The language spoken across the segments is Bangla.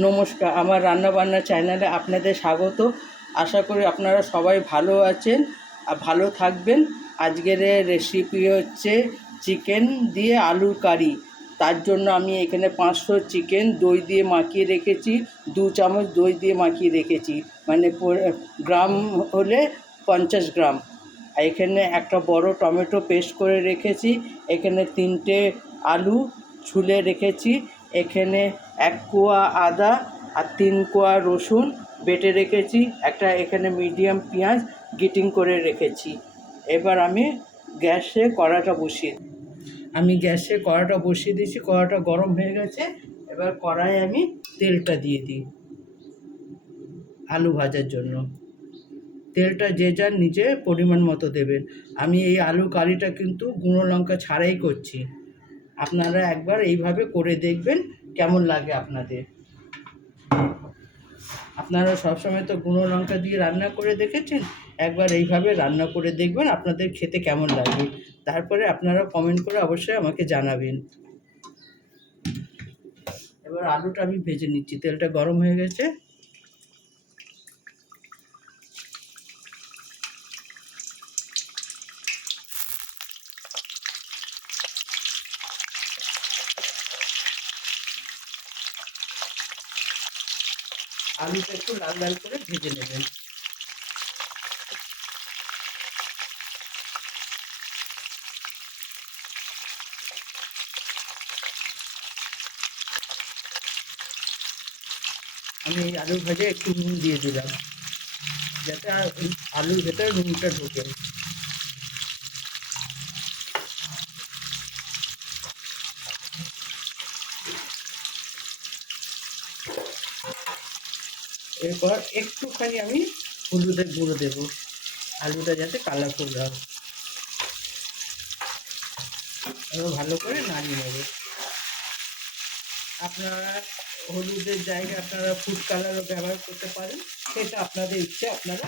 নমস্কার, আমার রান্নাবান্না চ্যানেলে আপনাদের স্বাগত। আশা করি আপনারা সবাই ভালো আছেন আর ভালো থাকবেন। আজকের রেসিপি হচ্ছে চিকেন দিয়ে আলুর কারি। তার জন্য আমি এখানে 500 চিকেন দই দিয়ে মাখিয়ে রেখেছি, 2 চামচ দই দিয়ে মাখিয়ে রেখেছি, মানে গ্রাম হলে 50 গ্রাম। আর এখানে একটা বড় টমেটো পেস্ট করে রেখেছি, এখানে 3টে আলু ছুলে রেখেছি, এখানে 1 কোয়া আদা আর 3 কোয়া রসুন বেটে রেখেছি, একটা এখানে মিডিয়াম পেঁয়াজ গ্রেটিং করে রেখেছি। এবার আমি গ্যাসে কড়াটা বসিয়ে দিয়েছি, কড়াটা গরম হয়ে গেছে। এবার কড়াইয়ে আমি তেলটা দিয়ে দিই আলু ভাজার জন্য। তেলটা যে যার নিজে পরিমাণ মতো দেবেন। আমি এই আলু কারিটা কিন্তু গুঁড়ো লঙ্কা ছাড়াই করছি। আপনারা একবার এইভাবে করে দেখবেন কেমন লাগে আপনাদের। আপনারা সবসময় তো গুঁড়ো লঙ্কা দিয়ে রান্না করে দেখেছেন, একবার এইভাবে রান্না করে দেখবেন আপনাদের খেতে কেমন লাগবে। তারপরে আপনারা কমেন্ট করে অবশ্যই আমাকে জানাবেন। এবার আলুটা আমি ভেজে নিচ্ছি, তেলটা গরম হয়ে গেছে। আলুটা একটু লাল লাল করে ভেজে নেবেন। আমি এই আলু ভাজে একটু নুন দিয়ে দিলাম, যাতে আলুর ভেতরে নুনটা ঢোকে। এরপর একটুখানি আমি হলুদের গুঁড়ো দেবো, আলুটা যাতে কালারফুল হয়। এবার ভালো করে নাড়িয়ে নেবে। আপনারা হলুদের জায়গায় আপনারা ফুড কালারও ব্যবহার করতে পারেন, সেটা আপনাদের ইচ্ছে, আপনারা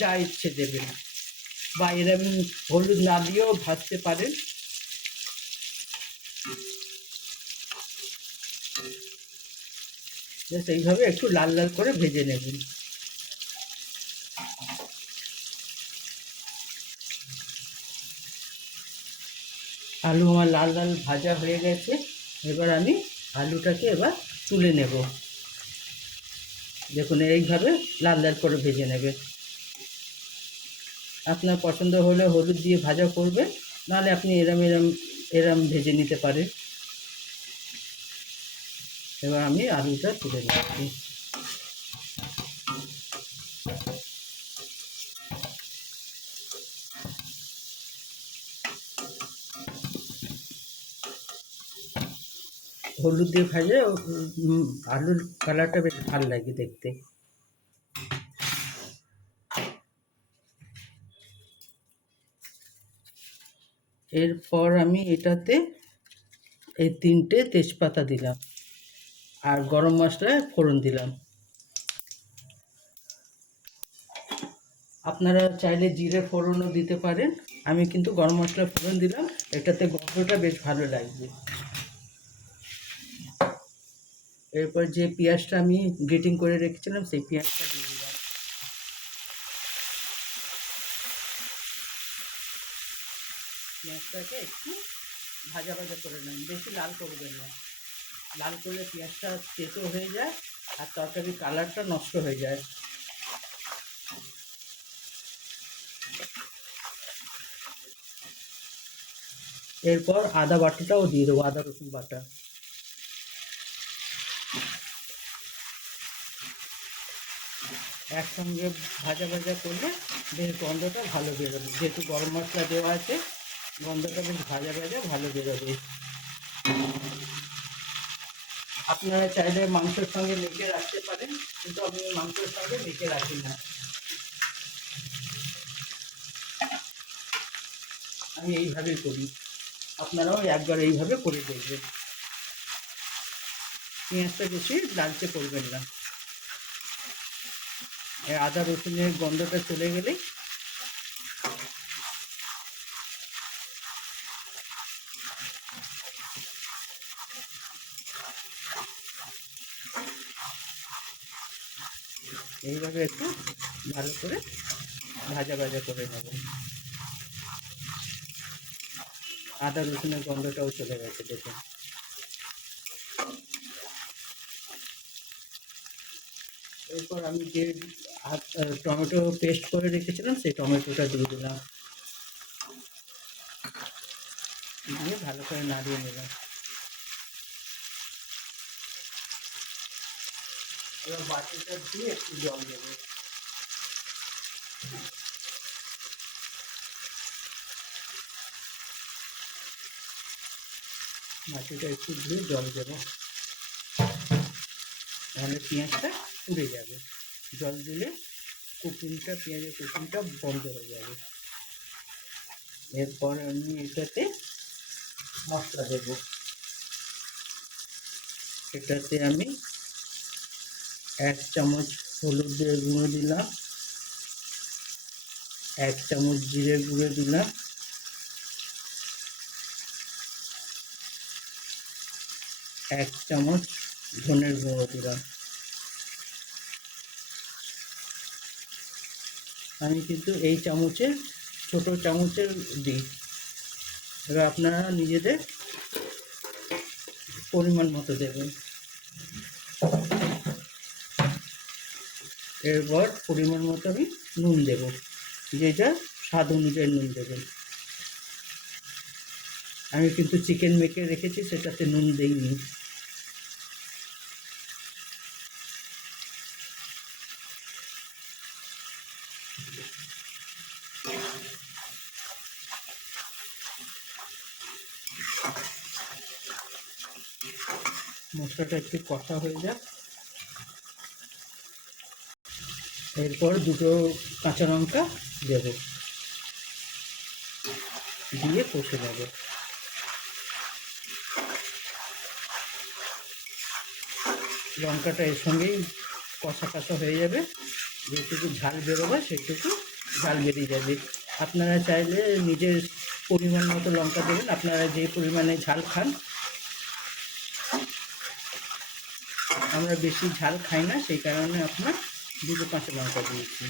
যা ইচ্ছে দেবেন। বা এরকম হলুদ না দিয়েও ভাজতে পারেন। জাস্ট এইভাবে একটু লাল লাল করে ভেজে নেবেন। আলু আমার লাল লাল ভাজা হয়ে গেছে। এবার আমি আলুটাকে তুলে নেব। দেখুন এইভাবে লাল লাল করে ভেজে নেবে। আপনার পছন্দ হলে হলুদ দিয়ে ভাজা করবেন, নাহলে আপনি এরম ভেজে নিতে পারেন। এবার আমি আলুটা তুলে নিচ্ছি। হলুদ দিয়ে ভাজলে আলুর কালারটা বেশ ভালো লাগে দেখতে। এরপর আমি এটাতে এই 3টে তেজপাতা দিলাম আর গরম মশলায় ফোড়ন দিলাম। আপনারা চাইলে জিরে ফোড়নও দিতে পারেন, আমি কিন্তু গরম মশলা ফোড়ন দিলাম, এটাতে গন্ধটা বেশ ভালো লাগবে। এরপর যে পেঁয়াজটা আমি গ্রেটিং করে রেখেছিলাম সেই পেঁয়াজটা দিয়ে দিলাম। পেঁয়াজটাকে একটু ভাজা ভাজা করে নেন, বেশি লাল করবেন না। লাল করলে পেঁয়াজটা তেতো হয়ে যায় আর তরকারির কালারটা নষ্ট হয়ে যায়। এরপর আদা বাটাটাও দিয়ে দেবো, আদা রসুন বাটা। একসঙ্গে ভাজা ভাজা করলে বেশ গন্ধটা ভালো বেরোবে, যেহেতু গরম মশলা দেওয়া আছে গন্ধটা বেশ ভাজা ভাজা ভালো বেরোবে। আপনারা চাইলে মাংসের সঙ্গে মেখে রাখতে পারেন, কিন্তু আমি মাংসের সঙ্গে মেখে রাখি না, আমি এইভাবেই করি। আপনারাও একবার এইভাবে করে দেখবেন। পেঁয়াজটা বেশি লালচে করবেন না। আদা রসুনের গন্ধটা চলে গেলেই এইভাবে একটু ভালো করে ভাজা ভাজা করে নেব। আদা রসুনের গন্ধটাও চলে গেছে দেখুন। এরপর আমি যে টমেটো পেস্ট করে রেখেছিলাম সেই টমেটোটা দিয়ে দিলাম, দিয়ে ভালো করে নাড়িয়ে নিলাম। এবার বাটিটা দিয়ে একটু জল দেবো। বাটিটা একটু দিয়ে জল দেবো, তাহলে পেঁয়াজটা পুড়ে যাবে। জল দিলে পেঁয়াজের কুকিংটা বন্ধ হয়ে যাবে। এরপর আমি এটাতে মশলা দেবো। এটাতে আমি 1 চামচ হলুদের গুঁড়ো দিলাম, 1 চামচ জিরের গুঁড়ো দিলাম, 1 চামচ ধনের গুঁড়ো দিলাম। আমি কিন্তু এই চামচের ছোট চামচের দিই। এবার আপনারা নিজেদের পরিমাণ মতো দেবেন। এরপর পরিমাণ মতো আমি নুন দেব, যেটা স্বাদ অনুযায়ী নুন দেবেন। আমি কিন্তু চিকেন মেখে রেখেছি, সেটাতে নুন দেইনি। মশলাটা একটু কষা হয়ে যাক। এরপর 2টো কাঁচা লঙ্কা দেব, দিয়ে কষে নেব। লঙ্কাটা এর সঙ্গেই কষা কষা হয়ে যাবে। যেটুকু ঝাল বেরোবে সেটুকু ঝাল বেরিয়ে যাবে। আপনারা চাইলে নিজের পরিমাণ মতো লঙ্কা দেবেন, আপনারা যে পরিমাণে ঝাল খান। আমরা বেশি ঝাল খাই না, সেই কারণে আপনার 2টো কাঁচা লঙ্কা দিয়েছি।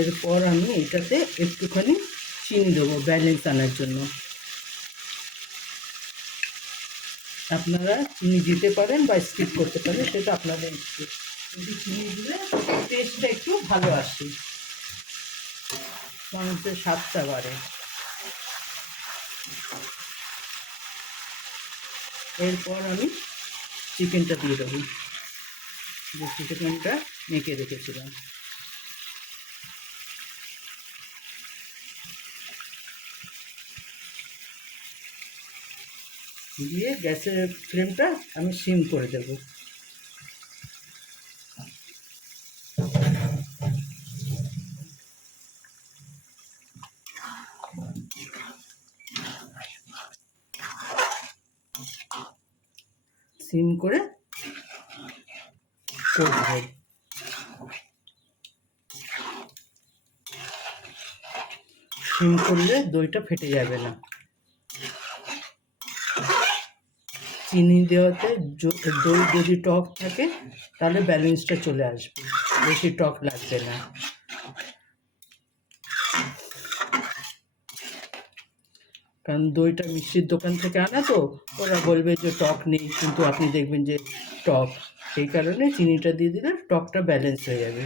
এরপর আমি এটাতে একটুখানি চিনি দেবো ব্যালেন্স আনার জন্য। আপনারা চিনি দিতে পারেন বা স্কিপ করতে পারেন, সেটা আপনাদের ইচ্ছে। কিন্তু চিনি দিলে টেস্টটা একটু ভালো আসে, মানুষের স্বাদটা বাড়ে। এরপর আমি চিকেনটা দিয়ে দেবো, যে চিকেনটা মেখে রেখেছিলাম। দিয়ে গ্যাসের ফ্লেমটা আমি সিম করে দেব। সিম করে কষবো। সিম করলে দইটা ফেটে যাবে না। চিনি দেওয়াতে দই যদি টক থাকে তাহলে ব্যালেন্সটা চলে আসবে, বেশি টক লাগবে না। কারণ দইটা মিষ্টির দোকান থেকে আনা তো, ওরা বলবে যে টক নেই, কিন্তু আপনি দেখবেন যে টক। সেই কারণে চিনিটা দিয়ে দিলে টকটা ব্যালেন্স হয়ে যাবে।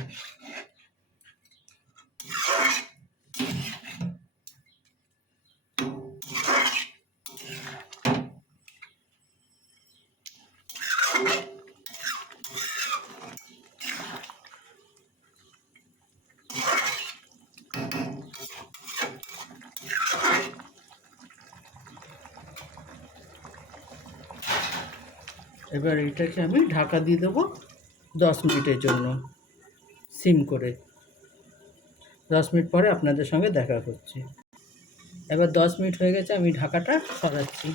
এবার এটাকে আমি ঢাকা দিয়ে দেবো 10 মিনিটের জন্য, সিম করে। 10 মিনিট পরে আপনাদের সঙ্গে দেখা করছি। এবার 10 মিনিট হয়ে গেছে, আমি ঢাকাটা সরাচ্ছি।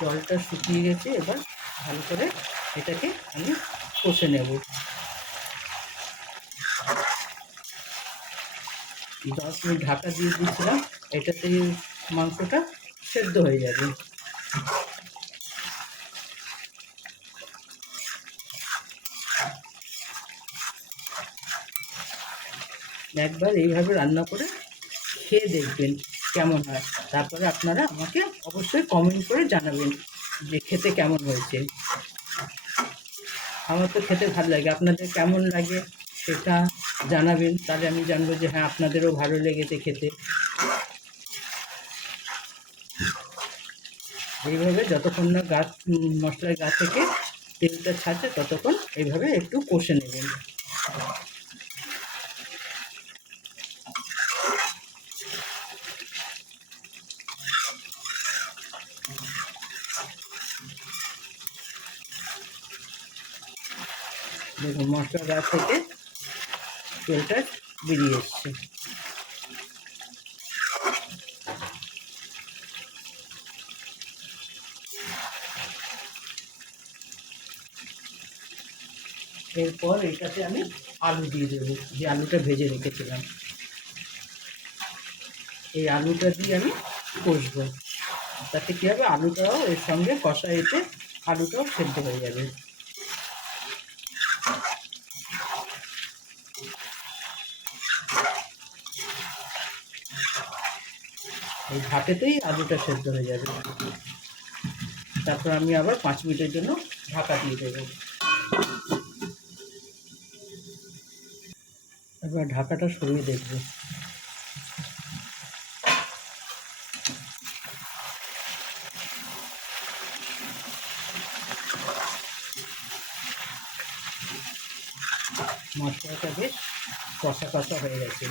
জলটা শুকিয়ে গেছে। এবার ভালো করে এটাকে আমি কষে নেব। 10 মিনিট ঢাকা দিয়ে দিয়েছিলাম, এটাতেই মাংসটা সেদ্ধ হয়ে যাবে। একবার এইভাবে রান্না করে খেয়ে দেখবেন কেমন হয়, তারপরে আপনারা আমাকে অবশ্যই কমেন্ট করে জানাবেন যে খেতে কেমন হয়েছে। আমার তো খেতে ভালো লাগে, আপনাদের কেমন লাগে সেটা জানাবেন, তাহলে আমি জানবো যে হ্যাঁ আপনাদেরও ভালো লেগেছে খেতে। এইভাবে যতক্ষণ না মশলার গা থেকে তেলটা ছাড়ছে ততক্ষণ এইভাবে একটু কষে নেবেন। দেখুন মশলার গা থেকে তেলটা বেরিয়ে এসছে। এরপর এটাতে আমি আলু দিয়ে দেবো, যে আলুটা ভেজে রেখেছিলাম। এই আলুটা দিয়ে আমি কষবো, তাতে কী হবে আলুটাও এর সঙ্গে কষা এতে আলুটাও সেদ্ধ হয়ে যাবে। এই ভাতেতেই আলুটা সেদ্ধ হয়ে যাবে। তারপর আমি আবার 5 মিনিটের জন্য ঢাকা দিয়ে দেবো। এবার ঢাকাটা সরিয়ে দেখবো। মশলাটা বেশ কষা কষা হয়ে গেছে।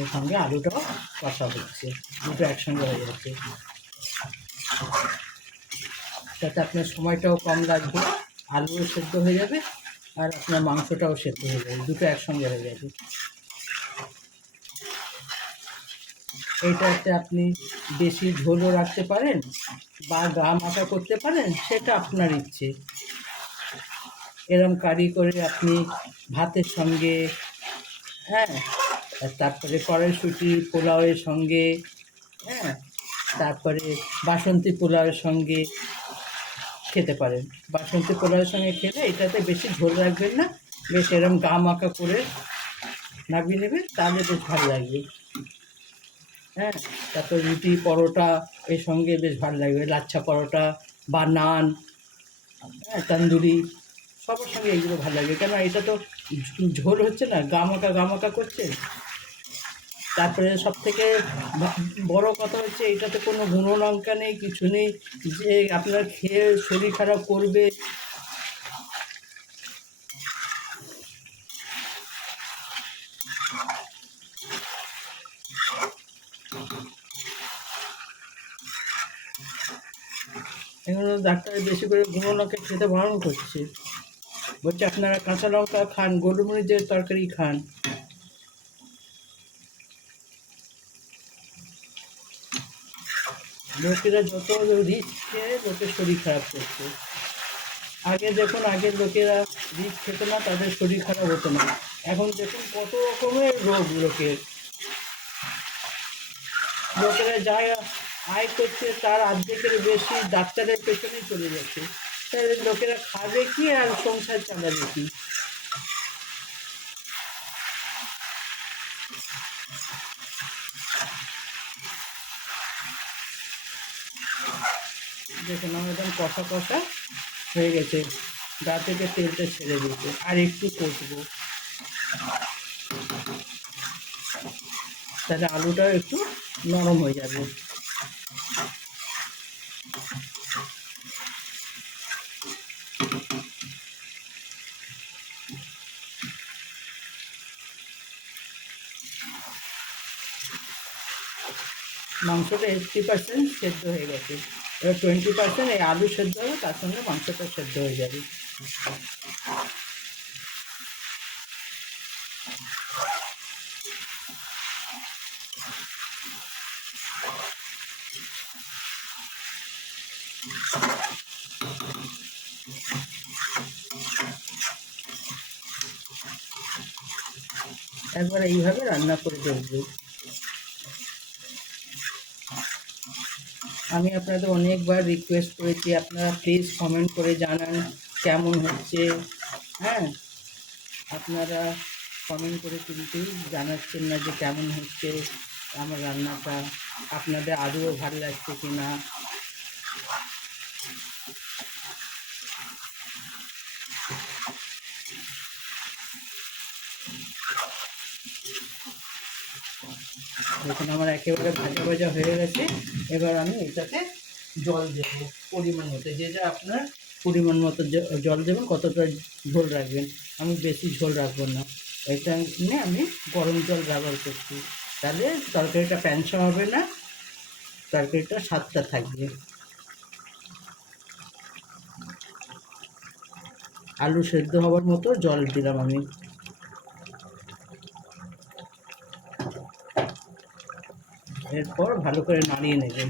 এর সঙ্গে আলুটাও কষা হচ্ছে, দুটো একসঙ্গে হয়ে যাচ্ছে। তাতে আপনার সময়টাও কম লাগবে, আলুও সেদ্ধ হয়ে যাবে আর আপনার মাংসটাও সেদ্ধ হয়ে যাবে, দুটো একসঙ্গে হয়ে যাবে। এইটাতে আপনি বেশি ঝোলও রাখতে পারেন বা গা মাখা করতে পারেন, সেটা আপনার ইচ্ছে। এরম কারি করে আপনি ভাতের সঙ্গে, হ্যাঁ, তারপরে কড়াইশুঁটি পোলাওয়ের সঙ্গে, হ্যাঁ, তারপরে বাসন্তী পোলাওয়ের সঙ্গে খেতে পারেন। বাসন্তী পোলাওয়ের সঙ্গে খেলে এটাতে বেশি ঝোল রাখবেন না, বেশ এরম গা মাখা করে নামিয়ে নেবেন, তাহলে বেশ ভালো লাগবে। হ্যাঁ, তারপর রুটি পরোটা এর সঙ্গে বেশ ভালো লাগবে, লাচ্ছা পরোটা বা নান, হ্যাঁ, তন্দুরি সবার সঙ্গে এইগুলো ভালো লাগবে। কেন এটা তো ঝোল হচ্ছে না, গা মাখা করছে। তারপরে সবথেকে বড় কথা হচ্ছে এটাতে কোনো গুঁড়ো লঙ্কা নেই, কিছু নেই যে আপনার খেয়ে শরীর খারাপ করবে। এগুলো ডাক্তার বেশি করে গুঁড়ো লঙ্কা খেতে বারণ করছে, বলছে আপনারা কাঁচা লঙ্কা খান, গোলমরিচের তরকারি খান। লোকেরা যত রিচ খেয়ে লোকের শরীর খারাপ করছে। আগে দেখুন, আগের লোকেরা রিচ খেত না, তাদের শরীর খারাপ হতো না। এখন দেখুন কত রকমের রোগ লোকের। লোকেরা যা আয় করছে তার অর্ধেকের বেশি ডাক্তারের পেছনেই চলে যাচ্ছে। তাহলে লোকেরা খাবে কি আর সংসার চালাবে কি? দেখুন আমার একদম কষা কষা হয়ে গেছে, গা থেকে তেলটা ছেড়ে দিয়েছে, আর একটু কষবো, তাহলে আলুটাও একটু নরম হয়ে যাবে। মাংসটা 80% সেদ্ধ হয়ে গেছে, এবার 20% এই আলু সেদ্ধ হবে, তার সঙ্গে মাংসটা সেদ্ধ হয়ে যাবে। একবার এইভাবে রান্না করে দেখবেন। আমি আপনাদের অনেকবার রিকোয়েস্ট করেছি, আপনারা প্লিজ কমেন্ট করে জানান কেমন হচ্ছে। হ্যাঁ, আপনারা কমেন্ট করে কিন্তু জানাচ্ছেন না যে কেমন হচ্ছে আমার রান্নাটা, আপনাদের আদৌ ভালো লাগছে কি না। দেখুন আমার একেবারে ভাজা ভাজা হয়ে গেছে। এবার আমি এটাতে জল দেব পরিমাণ মতো, যেটা আপনার পরিমাণ মতো জল দেবেন, কতটা ঝোল রাখবেন। আমি বেশি ঝোল রাখবো না, এটা নিয়ে আমি গরম জল ব্যবহার করছি, তাহলে তরকারিটা প্যাঁচা হবে না, তরকারিটা স্বাদটা থাকবে। আলু সেদ্ধ হওয়ার মতো জল দিলাম আমি। এরপর ভালো করে নাড়িয়ে নেবেন।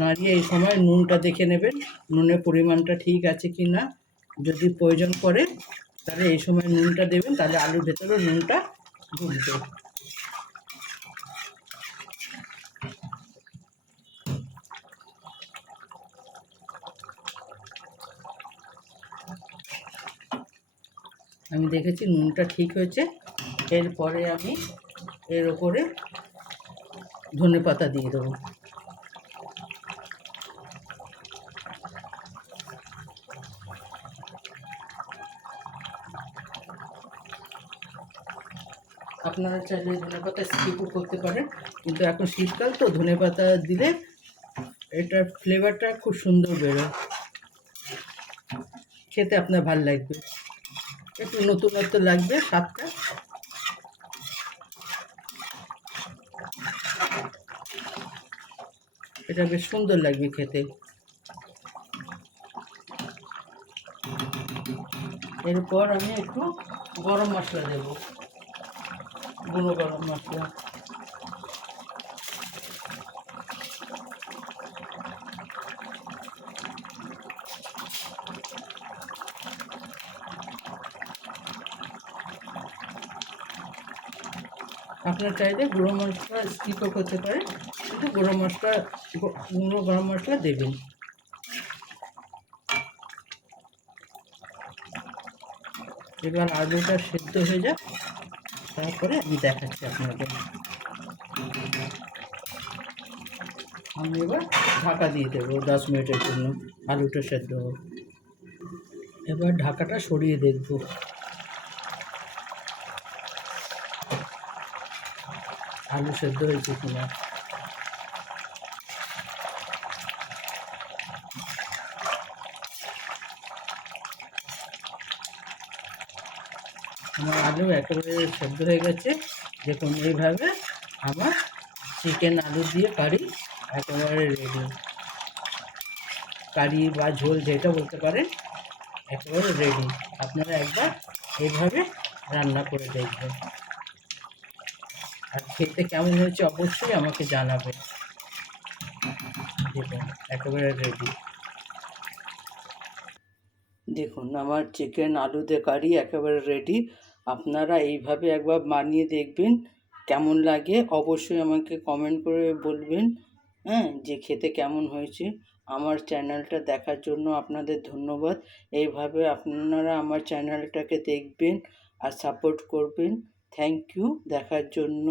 নাড়িয়ে এই সময় নুনটা দেখে নেবেন, নুনের পরিমাণটা ঠিক আছে কি না। যদি প্রয়োজন পড়ে তাহলে এই সময় নুনটা দেবেন, তাহলে আলুর ভেতরে নুনটা ঢুকবে। আমি দেখেছি নুনটা ঠিক হয়েছে। এরপরে আমি এর ওপরে ধনেপাতা দিয়ে দেবো। আপনারা চাইলে ধনেপাতা স্কিপও করতে পারেন, কিন্তু এখন শীতকাল তো ধনেপাতা দিলে এটার ফ্লেভারটা খুব সুন্দর বেরোয়, খেতে আপনার ভালো লাগবে, একটু নতুনত্ব লাগবে স্বাদটা। এটা বেশ সুন্দর লাগবে খেতে। এরপর আমি একটু গরম মশলা দেব, গুঁড়ো গরম মশলা। আপনার চাইলে গুঁড়ো মশলা স্কিপও করতে পারেন, কিন্তু গুঁড়ো গরম মশলা দেবেন। এবার আলুটা সেদ্ধ হয়ে যাক, তারপরে আমি দেখাচ্ছি আপনাকে। আমি এবার ঢাকা দিয়ে দেবো 10 মিনিটের জন্য, আলুটা সেদ্ধ হোক। এবার ঢাকাটা সরিয়ে দেখব আলু সেদ্ধ হয়েছে কিনা। আমার আলু একেবারে সেদ্ধ হয়ে গেছে। দেখুন এইভাবে আমার চিকেন আলু দিয়ে কারি একেবারে রেডি। কারি বা ঝোল যেটা বলতে পারেন, একেবারে রেডি। আপনারা একবার এইভাবে রান্না করে দেখবেন, আর খেতে কেমন হয়েছে অবশ্যই আমাকে জানাবেন। দেখুন একেবারে রেডি। দেখুন আমার চিকেন আলু দিয়ে কারি একেবারে রেডি। আপনারা এইভাবে একবার বানিয়ে দেখবেন, কেমন লাগে অবশ্যই আমাকে কমেন্ট করে বলবেন। হ্যাঁ, যে খেতে কেমন হয়েছে। আমার চ্যানেলটা দেখার জন্য আপনাদের ধন্যবাদ। এইভাবে আপনারা আমার চ্যানেলটাকে দেখবেন আর সাপোর্ট করবেন। থ্যাংক ইউ দেখার জন্য।